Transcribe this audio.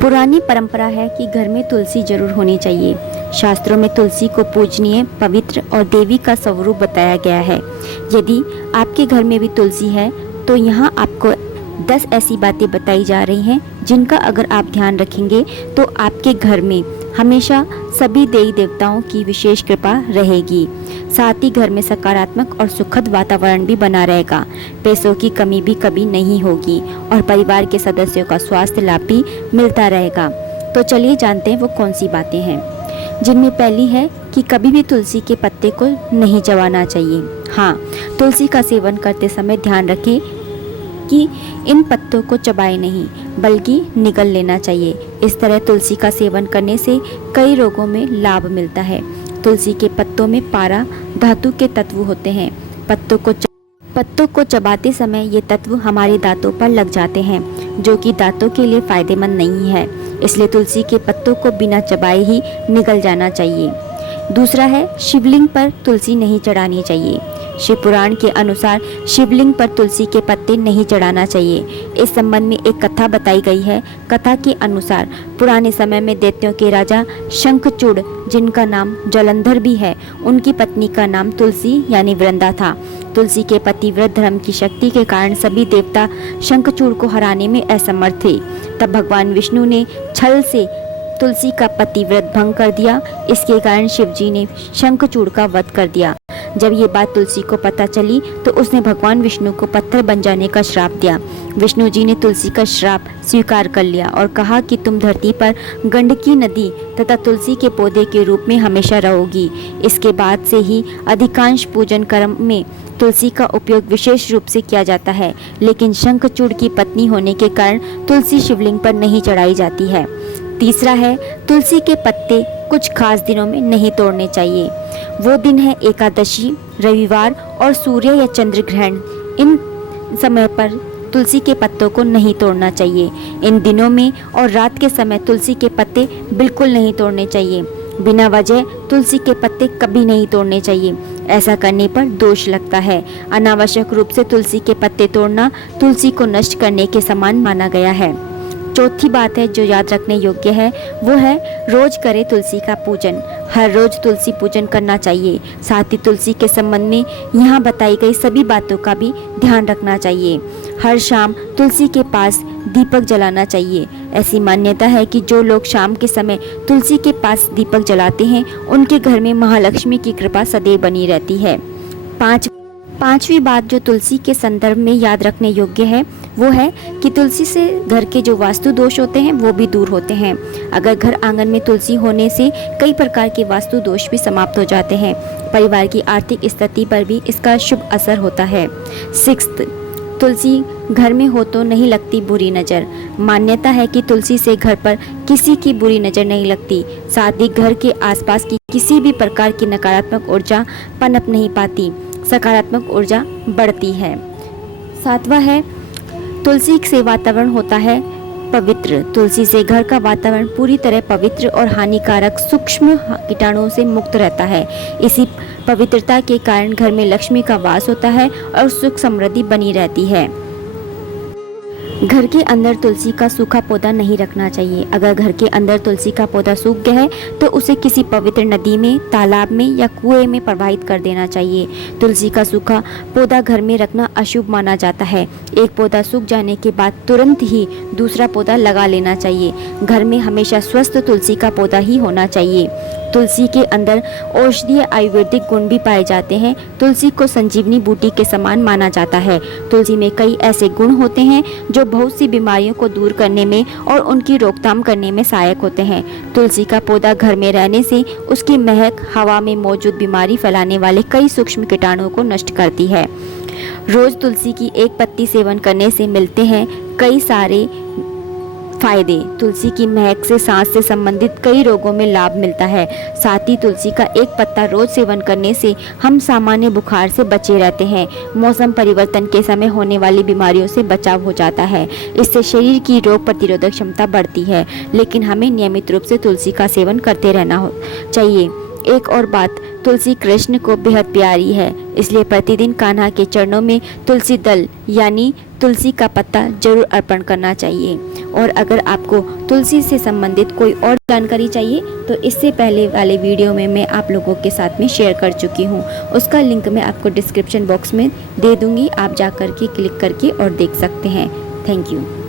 पुरानी परंपरा है कि घर में तुलसी जरूर होनी चाहिए। शास्त्रों में तुलसी को पूजनीय, पवित्र और देवी का स्वरूप बताया गया है। यदि आपके घर में भी तुलसी है तो यहाँ आपको 10 ऐसी बातें बताई जा रही हैं जिनका अगर आप ध्यान रखेंगे तो आपके घर में हमेशा सभी देवी देवताओं की विशेष कृपा रहेगी। साथ ही घर में सकारात्मक और सुखद वातावरण भी बना रहेगा। पैसों की कमी भी कभी नहीं होगी और परिवार के सदस्यों का स्वास्थ्य लाभ भी मिलता रहेगा। तो चलिए जानते हैं वो कौन सी बातें हैं। जिनमें पहली है कि कभी भी तुलसी के पत्ते को नहीं चबाना चाहिए। हाँ, तुलसी का सेवन करते समय ध्यान रखें कि इन पत्तों को चबाए नहीं बल्कि निगल लेना चाहिए। इस तरह तुलसी का सेवन करने से कई रोगों में लाभ मिलता है। तुलसी के पत्तों में पारा धातु के तत्व होते हैं। पत्तों को चबाते समय ये तत्व हमारे दांतों पर लग जाते हैं, जो कि दांतों के लिए फायदेमंद नहीं है। इसलिए तुलसी के पत्तों को बिना चबाए ही निगल जाना चाहिए। दूसरा है, शिवलिंग पर तुलसी नहीं चढ़ानी चाहिए। शिव पुराण के अनुसार शिवलिंग पर तुलसी के पत्ते नहीं चढ़ाना चाहिए। इस संबंध में एक कथा बताई गई है। कथा के अनुसार पुराने समय में दैत्यों के राजा शंखचूड़, जिनका नाम जलंधर भी है, उनकी पत्नी का नाम तुलसी यानी वृंदा था। तुलसी के पतिव्रत धर्म की शक्ति के कारण सभी देवता शंखचूड़ को हराने में असमर्थ थे। तब भगवान विष्णु ने छल से तुलसी का पतिव्रत भंग कर दिया। इसके कारण शिवजी ने शंखचूड़ का वध कर दिया। जब ये बात तुलसी को पता चली तो उसने भगवान विष्णु को पत्थर बन जाने का श्राप दिया। विष्णु जी ने तुलसी का श्राप स्वीकार कर लिया और कहा कि तुम धरती पर गंडकी नदी तथा तुलसी के पौधे के रूप में हमेशा रहोगी। इसके बाद से ही अधिकांश पूजन कर्म में तुलसी का उपयोग विशेष रूप से किया जाता है, लेकिन शंखचूड़ की पत्नी होने के कारण तुलसी शिवलिंग पर नहीं चढ़ाई जाती है। तीसरा है, तुलसी के पत्ते कुछ खास दिनों में नहीं तोड़ने चाहिए। वो दिन है एकादशी, रविवार और सूर्य या चंद्र ग्रहण। इन समय पर तुलसी के पत्तों को नहीं तोड़ना चाहिए। इन दिनों में और रात के समय तुलसी के पत्ते बिल्कुल नहीं तोड़ने चाहिए। बिना वजह तुलसी के पत्ते कभी नहीं तोड़ने चाहिए। ऐसा करने पर दोष लगता है। अनावश्यक रूप से तुलसी के पत्ते तोड़ना तुलसी को नष्ट करने के समान माना गया है। चौथी बात है जो याद रखने योग्य है, वो है रोज करे तुलसी का पूजन। हर रोज तुलसी पूजन करना चाहिए। साथ ही तुलसी के संबंध में यहाँ बताई गई सभी बातों का भी ध्यान रखना चाहिए। हर शाम तुलसी के पास दीपक जलाना चाहिए। ऐसी मान्यता है कि जो लोग शाम के समय तुलसी के पास दीपक जलाते हैं, उनके घर में महालक्ष्मी की कृपा सदैव बनी रहती है। पांचवी बात जो तुलसी के संदर्भ में याद रखने योग्य है, वो है कि तुलसी से घर के जो वास्तु दोष होते हैं वो भी दूर होते हैं। अगर घर आंगन में तुलसी होने से कई प्रकार के वास्तु दोष भी समाप्त हो जाते हैं। परिवार की आर्थिक स्थिति पर भी इसका शुभ असर होता है। 6, तुलसी घर में हो तो नहीं लगती बुरी नज़र। मान्यता है कि तुलसी से घर पर किसी की बुरी नज़र नहीं लगती। साथ ही घर के आसपास की किसी भी प्रकार की नकारात्मक ऊर्जा पनप नहीं पाती, सकारात्मक ऊर्जा बढ़ती है। 7वां है, तुलसी से वातावरण होता है पवित्र। तुलसी से घर का वातावरण पूरी तरह पवित्र और हानिकारक सूक्ष्म कीटाणुओं से मुक्त रहता है। इसी पवित्रता के कारण घर में लक्ष्मी का वास होता है और सुख समृद्धि बनी रहती है। घर के अंदर तुलसी का सूखा पौधा नहीं रखना चाहिए। अगर घर के अंदर तुलसी का पौधा सूख गया है तो उसे किसी पवित्र नदी में, तालाब में या कुएं में प्रवाहित कर देना चाहिए। तुलसी का सूखा पौधा घर में रखना अशुभ माना जाता है। एक पौधा सूख जाने के बाद तुरंत ही दूसरा पौधा लगा लेना चाहिए। घर में हमेशा स्वस्थ तुलसी का पौधा ही होना चाहिए। तुलसी के अंदर औषधीय आयुर्वेदिक गुण भी पाए जाते हैं। तुलसी को संजीवनी बूटी के समान माना जाता है। तुलसी में कई ऐसे गुण होते हैं जो बहुत सी बीमारियों को दूर करने में और उनकी रोकथाम करने में सहायक होते हैं। तुलसी का पौधा घर में रहने से उसकी महक हवा में मौजूद बीमारी फैलाने वाले कई सूक्ष्म कीटाणुओं को नष्ट करती है। रोज तुलसी की एक पत्ती सेवन करने से मिलते हैं कई सारे फायदे। तुलसी की महक से सांस से संबंधित कई रोगों में लाभ मिलता है। साथ ही तुलसी का एक पत्ता रोज सेवन करने से हम सामान्य बुखार से बचे रहते हैं। मौसम परिवर्तन के समय होने वाली बीमारियों से बचाव हो जाता है। इससे शरीर की रोग प्रतिरोधक क्षमता बढ़ती है। लेकिन हमें नियमित रूप से तुलसी का सेवन करते रहना चाहिए। एक और बात, तुलसी कृष्ण को बेहद प्यारी है, इसलिए प्रतिदिन कान्हा के चरणों में तुलसी दल यानी तुलसी का पत्ता जरूर अर्पण करना चाहिए। और अगर आपको तुलसी से संबंधित कोई और जानकारी चाहिए तो इससे पहले वाले वीडियो में मैं आप लोगों के साथ में शेयर कर चुकी हूँ। उसका लिंक मैं आपको डिस्क्रिप्शन बॉक्स में दे दूँगी, आप जा कर के क्लिक करके और देख सकते हैं। Thank you.